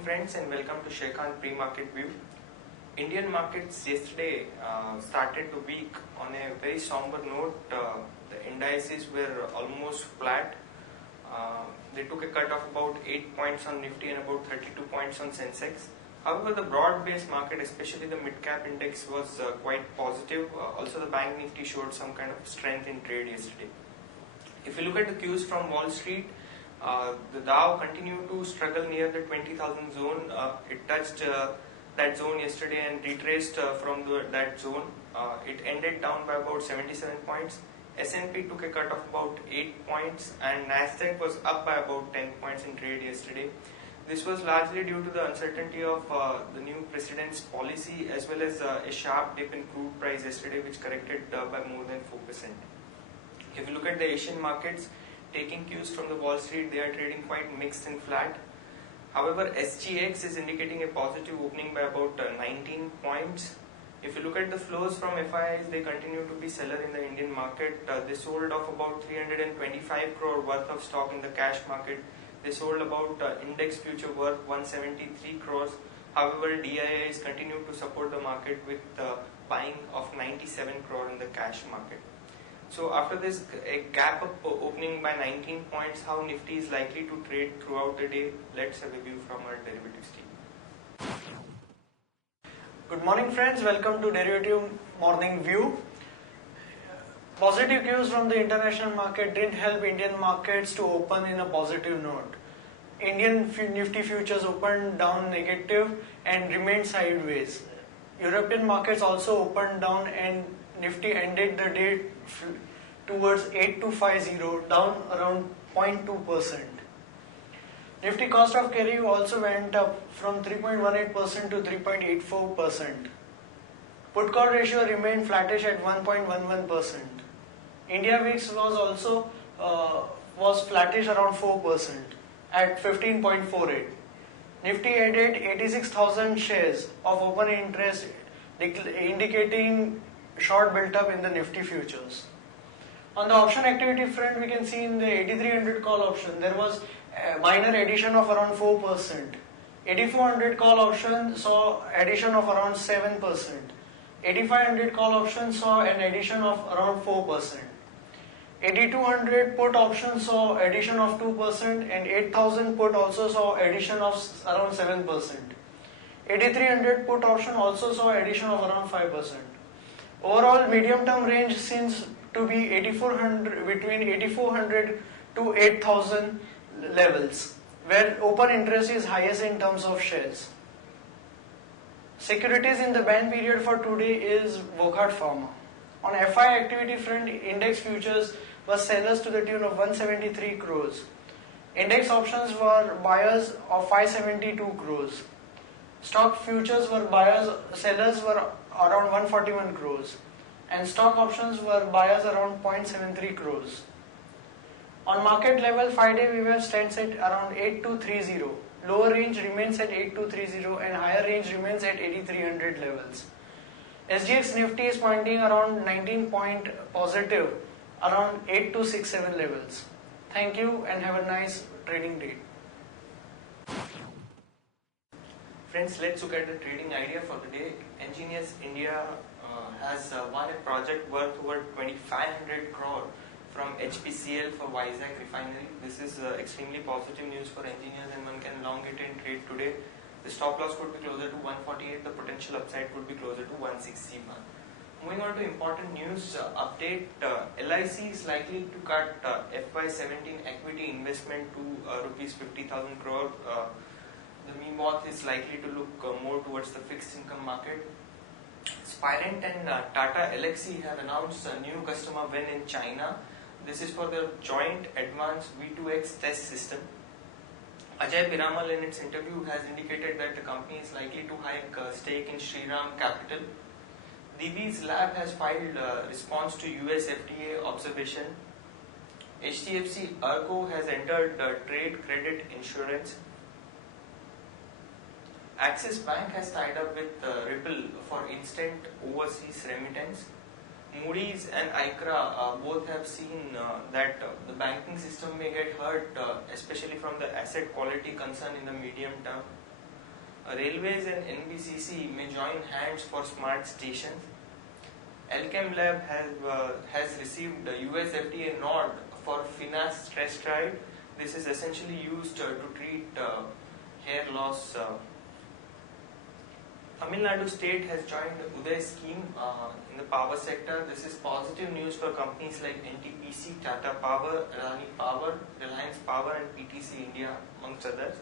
morning friends and welcome to Sharekhan pre-market view. Indian markets yesterday started the week on a very somber note. The indices were almost flat. They took a cut of about 8 points on Nifty and about 32 points on Sensex. However, the broad-based market, especially the mid-cap index, was quite positive. Also, the bank Nifty showed some kind of strength in trade yesterday. If you look at the cues from Wall Street, the Dow continued to struggle near the 20,000 zone. It touched that zone yesterday and retraced from that zone. It ended down by about 77 points. S&P took a cut of about 8 points and Nasdaq was up by about 10 points in trade yesterday. This was largely due to the uncertainty of the new president's policy as well as a sharp dip in crude price yesterday, which corrected by more than 4%. If you look at the Asian markets, taking cues from the Wall Street, they are trading quite mixed and flat. However, SGX is indicating a positive opening by about 19 points. If you look at the flows from FIIs, they continue to be seller in the Indian market. They sold off about 325 crore worth of stock in the cash market. They sold about index future worth 173 crores. However, DIIs continue to support the market with buying of 97 crore in the cash market. So after this a gap up opening by 19 points, how Nifty is likely to trade throughout the day? Let's have a view from our derivatives team. Good morning friends, welcome to Derivative Morning View. Positive cues from the international market didn't help Indian markets to open in a positive note. Indian Nifty futures opened down negative and remained sideways. European markets also opened down and Nifty ended the day towards 8250, down around 0.2%. Nifty cost of carry also went up from 3.18% to 3.84%. Put call ratio remained flattish at 1.11%. India VIX was also flattish around 4% at 15.48. Nifty added 86,000 shares of open interest, indicating short built up in the Nifty futures. On the option activity front, we can see in the 8300 call option there was a minor addition of around 4%. 8400 call option saw addition of around 7%. 8500 call option saw an addition of around 4%. 8200 put option saw addition of 2% and 8000 put also saw addition of around 7%. 8300 put option also saw addition of around 5%. Overall, medium term range seems to be 8400 between 8400 to 8000 levels, where open interest is highest in terms of shares. Securities in the ban period for today is Wockhardt Pharma. On FI activity front, index futures were sellers to the tune of 173 crores. Index options were buyers of 572 crores. Stock futures were sellers were around 141 crores. And stock options were buyers around 0.73 crores. On market level, 5-day VWAP stands at around 8230. Lower range remains at 8230 and higher range remains at 8300 levels. SGX Nifty is pointing around 19 point positive, around 8267 levels. Thank you and have a nice trading day. Friends, let's look at the trading idea for the day. Engineers India has won a project worth over 2500 crore from HPCL for Vizag refinery. This is extremely positive news for engineers and one can long it in trade today. The stop loss could be closer to 148, the potential upside could be closer to 161. Moving on to important news update, LIC is likely to cut FY17 equity investment to rupees 50,000 crore. The MEMOT is likely to look more towards the fixed income market. Spirent and Tata Elxsi have announced a new customer win in China. This is for the joint advanced V2X test system. Ajay Piramal in its interview has indicated that the company is likely to hike stake in Shriram Capital. Divi's lab has filed response to US FDA observation. HDFC Ergo has entered trade credit insurance. Axis Bank has tied up with Ripple for instant overseas remittance. Moody's and ICRA both have seen that the banking system may get hurt, especially from the asset quality concern in the medium term. Railways and NBCC may join hands for smart stations. Alchem Lab has received the US FDA nod for FINAS stress trial. This is essentially used to treat hair loss. Tamil Nadu state has joined the Uday scheme in the power sector. This is positive news for companies like NTPC, Tata Power, Adani Power, Reliance Power and PTC India amongst others.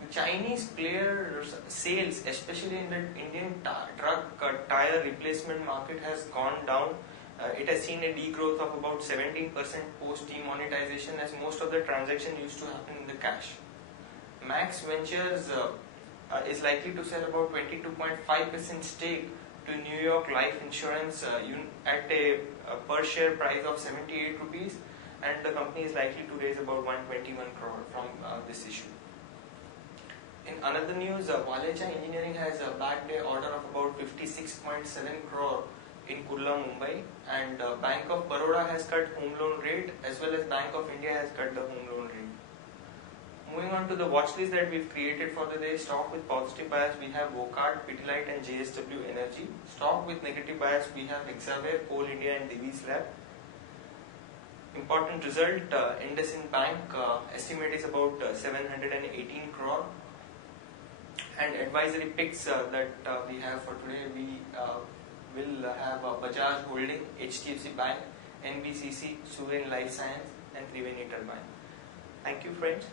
The Chinese players' sales, especially in the Indian truck tire replacement market, has gone down. It has seen a degrowth of about 17% post demonetization, as most of the transaction used to happen in the cash. Max Ventures is likely to sell about 22.5% stake to New York Life Insurance at a per share price of 78 rupees, and the company is likely to raise about 121 crore from this issue. In another news, Walecha Engineering has bagged an order of about 56.7 crore in Kurla, Mumbai, and Bank of Baroda has cut home loan rate, as well as Bank of India has cut the home loan rate. Moving on to the watch list that we've created for the day. Stock with positive bias, we have Vocard, Pidilite and JSW Energy. Stock with negative bias, we have Hexaware, Coal India and Divi's Lab. Important result, IndusInd Bank estimate is about 718 crore. And advisory picks that we have for today, we will have Bajaj Holding, HDFC Bank, NBCC, Suven Life Science and Triveni Turbine. Thank you friends.